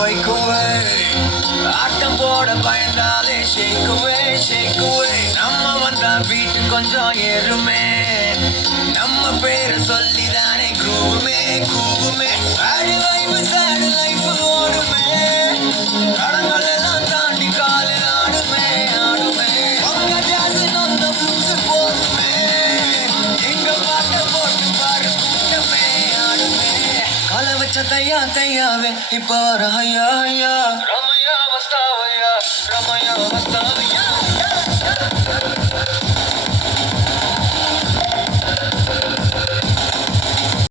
wake away. ஆட்டம் போட பயந்தாலே shake away, shake away. நம்ம வந்தா பீட்டு கொஞ்சம் ஏறுமே, நம்ம பேரை சொல்லிதானே கூவுமே கூவுமே. அடி வைப்பு சாடு லைஃப் ஓடுமே, தடங்கள் எல்லாம் தாண்டி காலு ஆடுமே ஆடுமே. உங்க ஜாஸ் நொந்த ப்ளூஸ் போடுமே, எங்க பாட்ட போட்டு பாரு கூட்டமே ஆடுமே. கால வச்ச தையா தையாவே இப்போ ரமையா ஐயா, ரமையா வஸ்தாவையா, ரமையா வஸ்தாவையா.